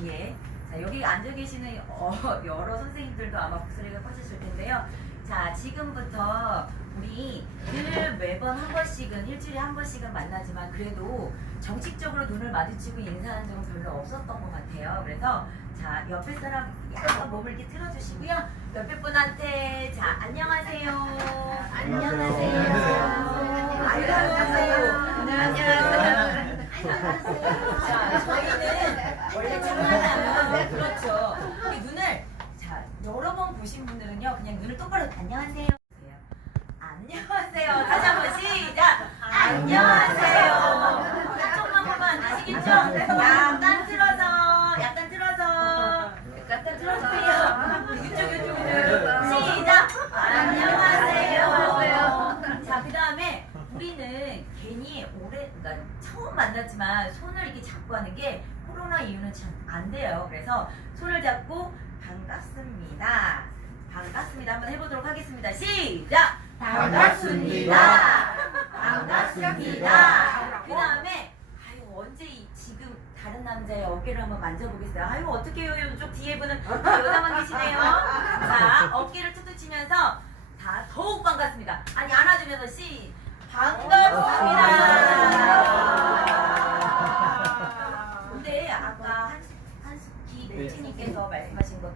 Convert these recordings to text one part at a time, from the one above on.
뒤에 자 여기 앉아 계시는 어, 여러 선생님들도 아마 목소리가 커지실 텐데요. 자 지금부터 우리 늘 매번 한 번씩은 일주일에 한 번씩은 만나지만 그래도 정식적으로 눈을 마주치고 인사한 적은 별로 없었던 것 같아요. 그래서 자 옆에 사람 약간 몸을 이렇게 틀어주시고요. 옆에 분한테 자 안녕하세요. 안녕하세요. 아이고, 안녕하세요. 자, 저희는 원래 장난하면 그렇죠. 이 눈을 자 여러 번 보신 분들은요, 그냥 눈을 똑바로 안녕하세요. 안녕하세요. 다시 한번 시작. 안녕하세요. 한쪽만 보면 안 아시겠죠? 약간 틀어서, 약간 틀어서, 약간 틀어주세요. 이쪽, 이쪽, 이쪽. 시작. 안녕하세요. 자, 그 다음에 우리는 괜히 오래, 그러니까 처음 만났지만 손을 이렇게 잡고 하는 게 이유는 참안 돼요. 그래서 손을 잡고 반갑습니다. 반갑습니다. 한번 해보도록 하겠습니다. 시작! 반갑습니다. 반갑습니다. 그 다음에, 아유, 언제 이- 지금 다른 남자의 어깨를 한번 만져보겠어요. 아유, 어떻게 해요? 이쪽 뒤에 분은 다 여자만 계시네요. 자, 어깨를 툭툭 치면서 다 더욱 반갑습니다. 아니, 안아주면서 시, 반갑습니다.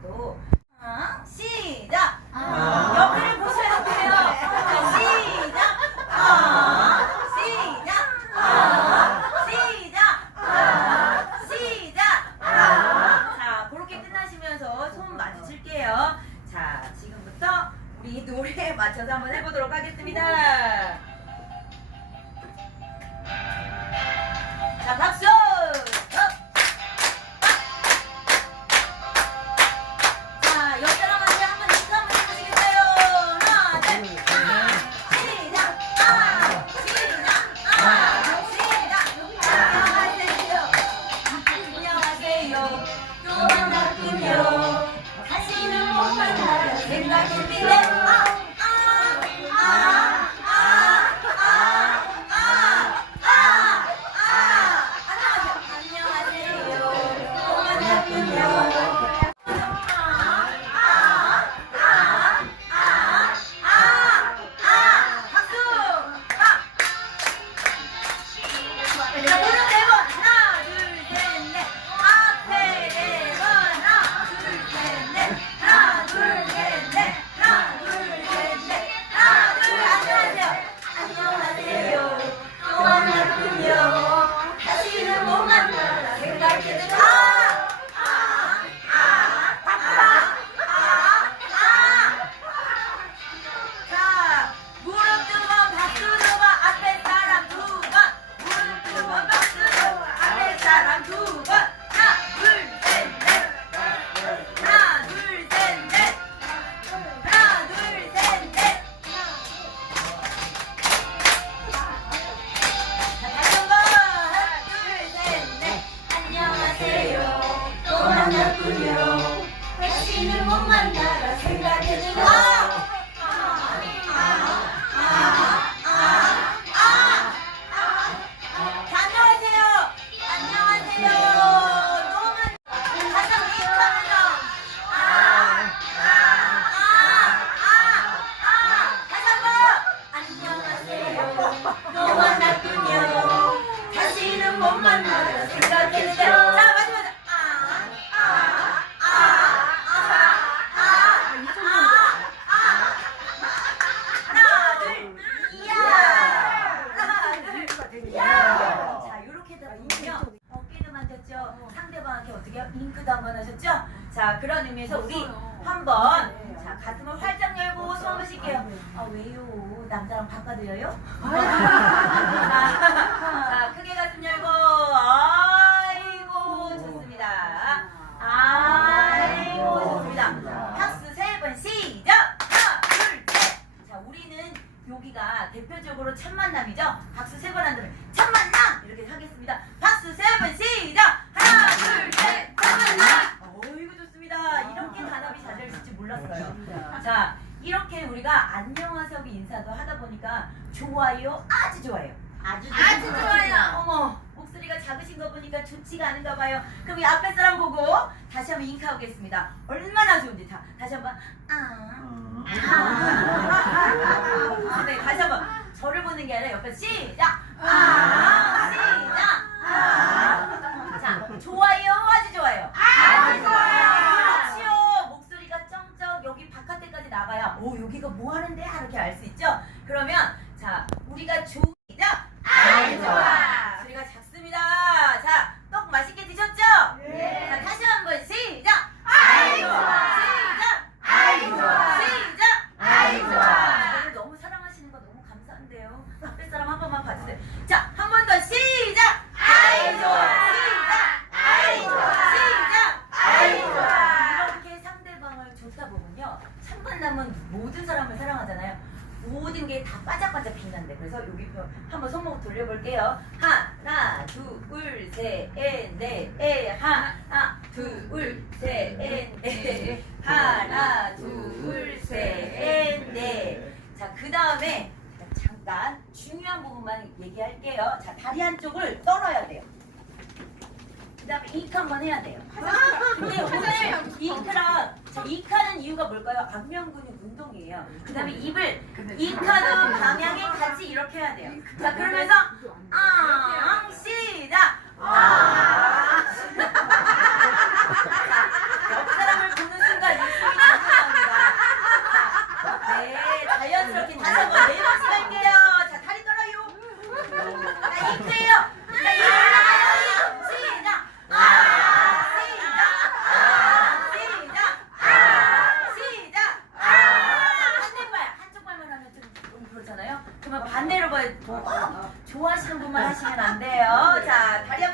ことを 자, 그런 의미에서 우리 한번 자 가슴을 활짝 열고 손 한번 쉴게요. 아 왜요? 남자랑 바꿔드려요? 자, 자, 크게 가슴 열고 아이고 좋습니다. 아이고 좋습니다. 박수 세 번 시작. 하나, 둘, 셋. 자, 우리는 여기가 대표적으로 첫 만남이죠. 박수 세 번 한다면 첫 만남 이렇게 하겠습니다. 박수 세 번 시작. 하나, 둘, 셋. 첫 만남. 어이구 좋습니다. 이렇게 단합이 잘 될지 몰랐어요. 자, 이렇게 우리가 안녕하세요 인사도 하다 보니까 좋아요, 아주 좋아요. 아주 아주 좋아요. 어머, 목소리 목소리가 작으신 거 보니까 좋지가 않은가 봐요. 그럼 이 앞에 사람 보고 다시 한번 잉카 오겠습니다. 얼마나 좋은지 다 다시 한번 아. 아. 네, 다시 한번 저를 보는 게 아니라 옆에 시작. 아. 시작. 아. 자, 좋아요. 아주 좋아요. 아주 좋아요. 그렇지요. 목소리가 쩡쩡 여기 바깥에까지 나가야 오 여기가 뭐 하는데 이렇게 알 수 있죠. 그러면 자 우리가 조 시작. 아이, 좋아. 소리가 작습니다. 자, 떡 맛있게 드셨죠? 네. 자, 다시 한번 시작. 아이, 좋아. 시작. 아이, 좋아. 시작. 아이, 좋아. 저를 너무 사랑하시는 거 너무 감사한데요. 앞에 사람 한 번만 봐주세요. 자, 한 번 더 시작. 아이, 좋아. 시작. 아이, 좋아. 시작. 아이, 좋아. 이렇게 상대방을 좋다 보면요. 첫 만남은 모든 사람을 사랑하잖아요. 모든 게 다 반짝반짝 빛난대. 그래서 여기 또 한번 손목 돌려볼게요. 하나, 둘, 셋, 넷, 에, 하나, 둘, 셋, 넷, 하나, 둘, 셋, 넷. 자, 그 다음에 잠깐 중요한 부분만 얘기할게요. 자, 다리 한쪽을 떨어야 돼요. 그 다음에 잉크 한번 해야 돼요. 근데 오늘 잉크랑 자, 잉크하는 이유가 뭘까요? 안면 근육 운동이에요. 그 다음에 입을 잉크하는 방향에 같이 이렇게 해야 돼요. 자, 그러면서 아, 시작! 아. 자, 옆 사람을 보는 순간 입술이 장난합니다. 자, 네, 자연스럽게 다시 한번 네 번씩 할게요. 자, 다리 떨어요. 자, 잉크예요. 자, 잉크 나가요. 시작! 아, 시작! 아, 시작! 아, 시작! 아, 반대발 한쪽 발만 하면 좀, 좀 그렇잖아요. 그러면 반대로 봐요. 어, 좋아하시는 분만 하시면 안 돼요. 자, 다리 한번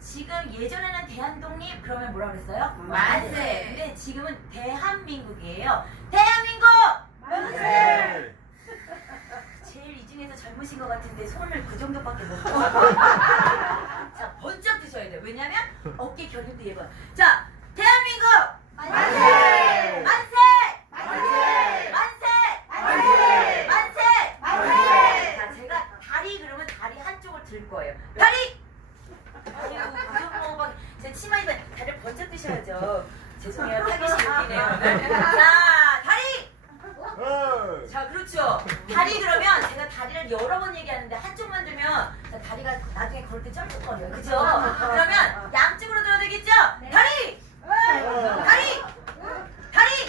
지금 예전에는 대한독립 그러면 뭐라 그랬어요? 만세. 근데 지금은 대한민국이에요. 대한민국! 만세. 제일 이 중에서 젊으신 것 같은데 손을 그 정도밖에 못 들어요. 자, 번쩍 드셔야 돼요. 왜냐면 어깨 결림도 예뻐요. 자, 대한민국! 만세. 만세! 만세. 만세! 만세. 만세! 만세. 자, 제가 다리 그러면 다리 한쪽을 들 거예요. 다리! 아이고, 그럼 막, 제 치마 입은 드셔야죠. 죄송해요. 타깃이 웃기네요. 자, 다리! 자, 그렇죠. 다리 그러면 제가 다리를 여러 번 얘기하는데 한쪽만 들면 자, 다리가 나중에 걸을 때 쩔뚝거려요. 그죠? 그러면 양쪽으로 들어야 되겠죠? 다리! 다리! 다리!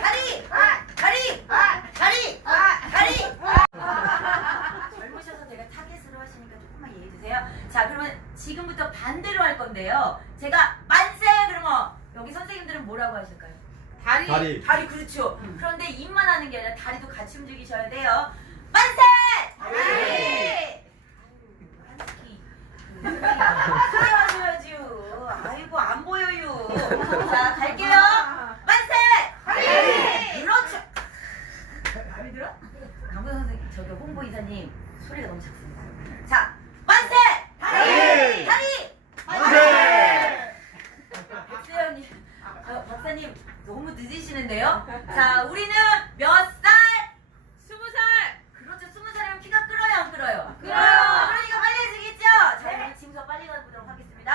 다리! 다리! 다리! 다리! 젊으셔서 제가 타겟으로 하시니까 조금만 이해해 주세요. 자, 그러면 지금부터 반대로 할 건데요. 제가 만세 그러면 여기 선생님들은 뭐라고 하실까요? 다리. 다리. 그렇죠. 그런데 입만 하는 게 아니라 다리도 같이 움직이셔야 돼요. 만세! 다리. 크게 하셔야죠. 아이고 안 보여요. 자 갈게요. 만세! 다리. 그렇죠. 마음에 들어? 강부 선생님 저기 홍보 이사님 소리가 너무 작습니다. 자 만세! 다리. 다리! 만세. 박세현님, 어, 박사님 너무 늦으시는데요. 자, 우리는 몇 살? 스무 살. 그렇죠. 스무 살이면 키가 끌어요, 안 끌어요? 끌어요. 그러니까 빨리 해주겠죠. 자, 네. 우리 지금부터 빨리 가보도록 하겠습니다.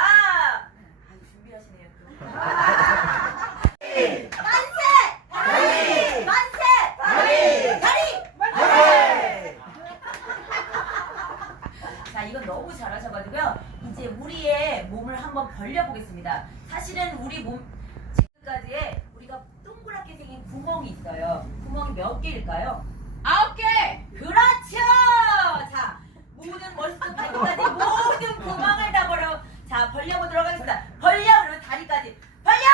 아유, 준비하시네요. 또. 만세! 다리. 만세! 다리. 다리! 만세. 자, 이건 너무 잘하셔가지고요. 이제 우리의 몸을 한번 벌려보겠습니다. 사실은 우리 몸, 지금까지에 우리가 동그랗게 생긴 구멍이 있어요. 구멍이 몇 개일까요? 아홉 개. 그렇죠! 자, 모든 머리부터 발끝까지 모든 구멍을 다 벌려, 자, 벌려보도록 하겠습니다. 벌려! 그러면 다리까지. 벌려!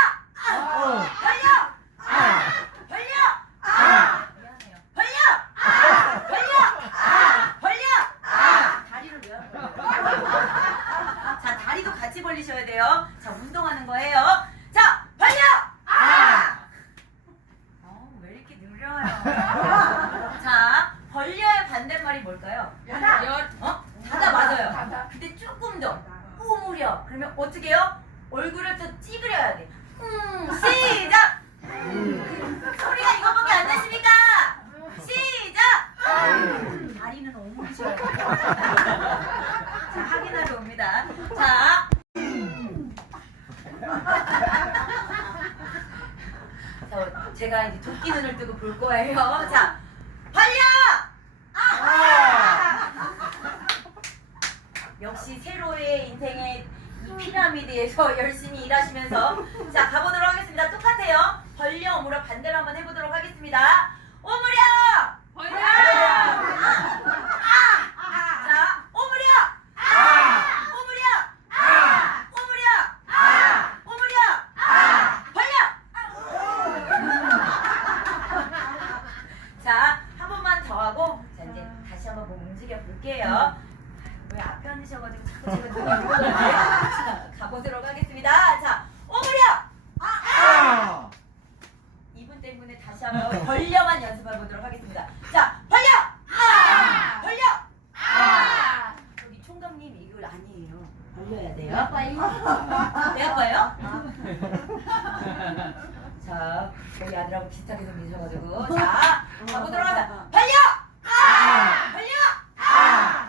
아! 벌려! 아! 벌려! 아! 미안해요. 벌려! 아! 벌려! 아! 벌려! 아! 다리를 왜 하는 거예요? 자, 다리도 같이 벌리셔야 돼요. 자, 운동하는 거예요. 자, 벌려! 아! 어, 왜 이렇게 느려요? 자, 벌려의 반대말이 뭘까요? 열. 어? 닫아 맞아요. 닫아. 근데 조금 더 오므려. 그러면 어떻게 해요? 얼굴을 또 찌그려야 돼. 음, 시작! 소리가 이거밖에 안 나십니까? 시작! 다리는 오므리셔야 돼요. 자, 확인하러 옵니다. 자. 자, 제가 이제 도끼 눈을 뜨고 볼 거예요. 자, 벌려! 역시 세로의 인생의 이 피라미드에서 열심히 일하시면서 자 가보도록 하겠습니다. 똑같아요. 벌려 오므려 반대로 한번 해보도록 하겠습니다. 오므려! 벌려. 자 오므려! 오므려! 오므려! 오므려! 벌려! 자, 한 번만 더 하고, 자, 이제 다시 한번 몸 움직여 볼게요. 왜 앞에 앉으셔가지고 자꾸 제가 눈이 울거든요. 자, 가보도록 하겠습니다. 자, 오므려! 이분 때문에 다시 한번 벌려만 연습해 보도록 하겠습니다. 자, 벌려! 벌려! 여기 총각님 이거 벌려야 돼요. 내 아빠예요? 자, 우리 아들하고 비슷하게 생기셔가지고 자, 가보도록 하자. 벌려! 벌려!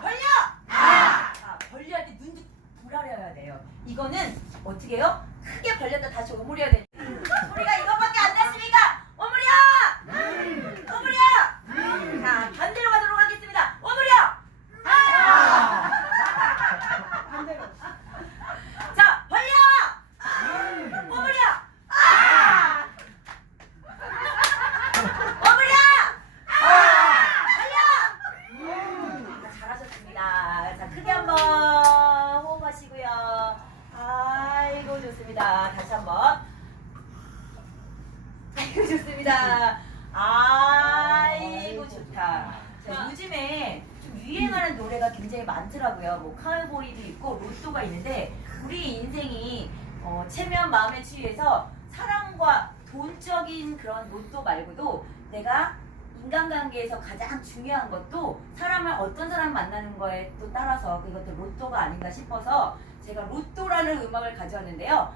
벌려! 자, 벌려야 돼. 눈도 불아려야 돼요. 이거는 어떻게 해요? 크게 벌렸다 다시 오므려야 돼. 소리가 이것밖에 안 났습니까? 오므려! 오므려! 자, 반대로 가도록 하겠습니다. 오므려! 자, 벌려! 오므려! 오므려! 벌려! 잘하셨습니다. 자, 크게 한번 호흡하시고요. 아이고, 좋습니다. 다시 한번. 아이고, 좋습니다. 아이고, 좋다. 자, 요즘에 좀 유행 유행하는 노래가 굉장히 많더라고요. 뭐 카울보이도 있고 로또가 있는데 우리 인생이 어, 체면 마음에 취해서 사랑과 돈적인 그런 로또 말고도 내가 인간관계에서 가장 중요한 것도 사람을 어떤 사람 만나는 거에 또 따라서 그것도 로또가 아닌가 싶어서 제가 로또라는 음악을 가져왔는데요.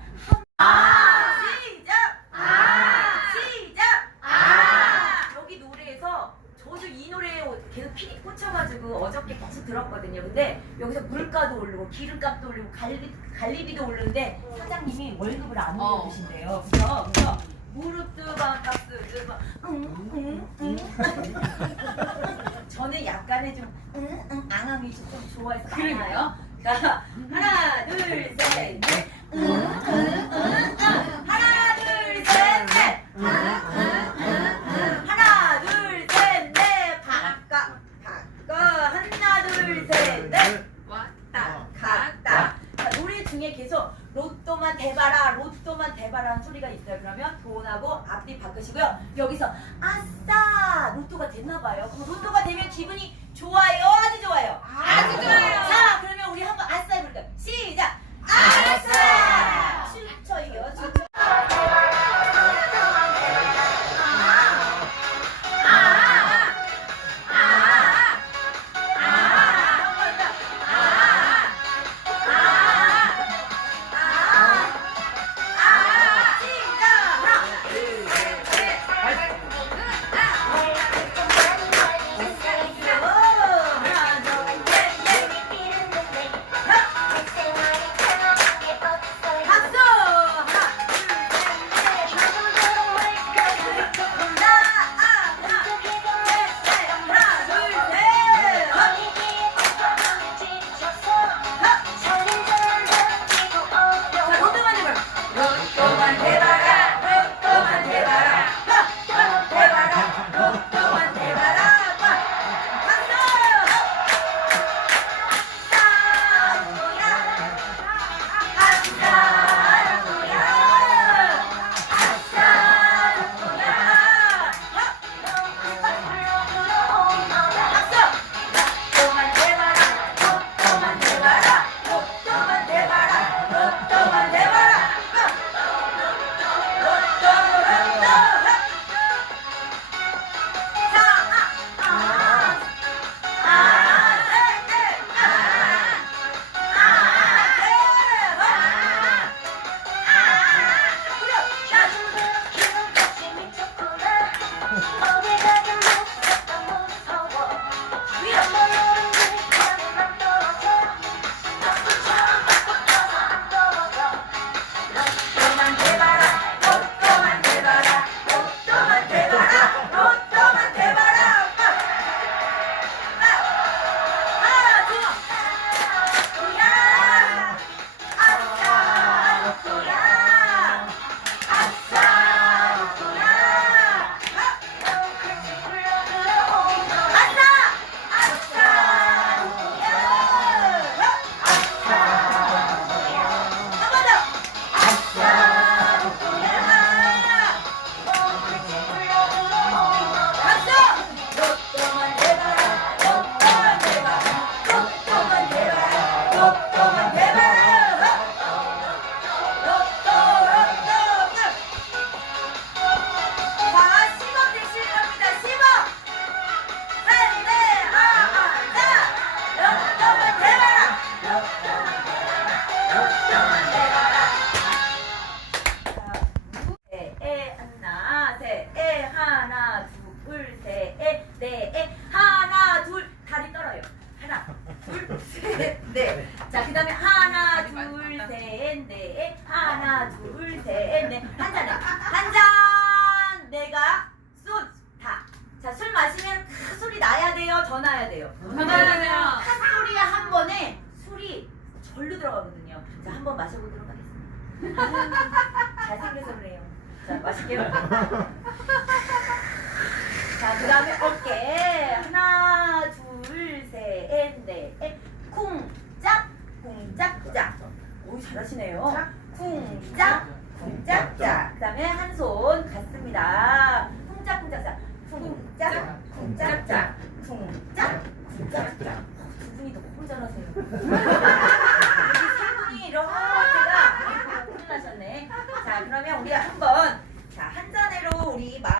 아, 시작! 아, 시작! 아, 여기 노래에서 저도 이 노래에 계속 필이 꽂혀가지고 어저께 계속 들었거든요. 근데 여기서 물가도 오르고 기름값도 오르고 갈비, 갈비도 오르는데 사장님이 월급을 안 어. 올려주신대요. 그래서, 그래서 무릎도 봐, 박수도 봐, 응, 응, 응. 저는 약간의 좀 응, 응, 앙함이 좀 좋아해서 많아요. 자, 하나, 둘, 셋, 넷. 응, 응, 응, 응. 하나, 둘, 셋, 넷. 응, 응, 응, 응. 하나, 둘, 셋, 넷. 바꿔, 바꿔. 하나, 둘, 셋, 넷. 왔다 갔다. 자, 노래 중에 계속 로또만 대봐라, 로또만 대봐라는 소리가 있어요. 돈하고 앞뒤 바꾸시고요. 여기서 아싸! 둘셋넷자 그 다음에 하나 둘 셋넷에 하나 둘 셋 넷 한 잔에 한 잔. 내가 쏜다자 술 마시면 큰 소리 나야 돼요 더 나야 돼요. 더 나야 돼요. 한 소리에 한 번에 술이 절로 들어가거든요. 자 한 번 마셔보도록 하겠습니다. 잘생겨서 그래요. 자, 마실게요. 자, 그 다음에 어깨. 하나, 둘, 셋, 넷, 쿵짝, 쿵짝짝. 오, 잘하시네요. 쿵짝, 쿵짝짝. 그 다음에 한 손 같습니다. 쿵짝, 쿵짝짝. 쿵짝, 쿵짝짝. 쿵짝, 쿵짝짝. 분이 너무 잘하세요. 여기 세 분이 이렇게가 큰일 나셨네. 자, 그러면 우리 한번 자, 한 잔으로 우리 마